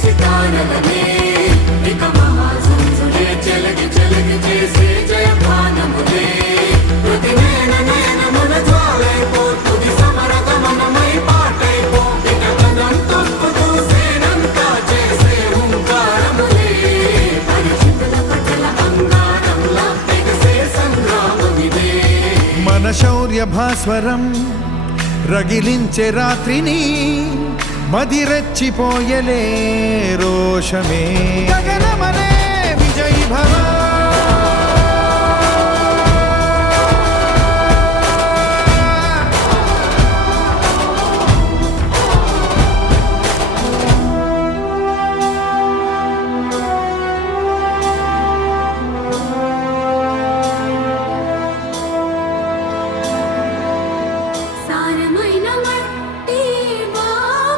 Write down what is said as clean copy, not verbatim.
సితారలనే ఇక మహాజంజులే చెలగి చెలగి చేసే జయపానములే ప్రతి నేనమున జ్వాలైపోతుంది సమరగమనమై పాటైపో ఇక తనంతొక్కు చూసేనంతా చేసే హుంకారములే పరిచిందుల పటల అంగారంలా ఎగసే సంగ్రామమిదే మన శౌర్య భాస్వరం రగిలించే రాత్రిని మదిరెచ్చిపోయలే రోషమే గగనమనే విజయీ భవ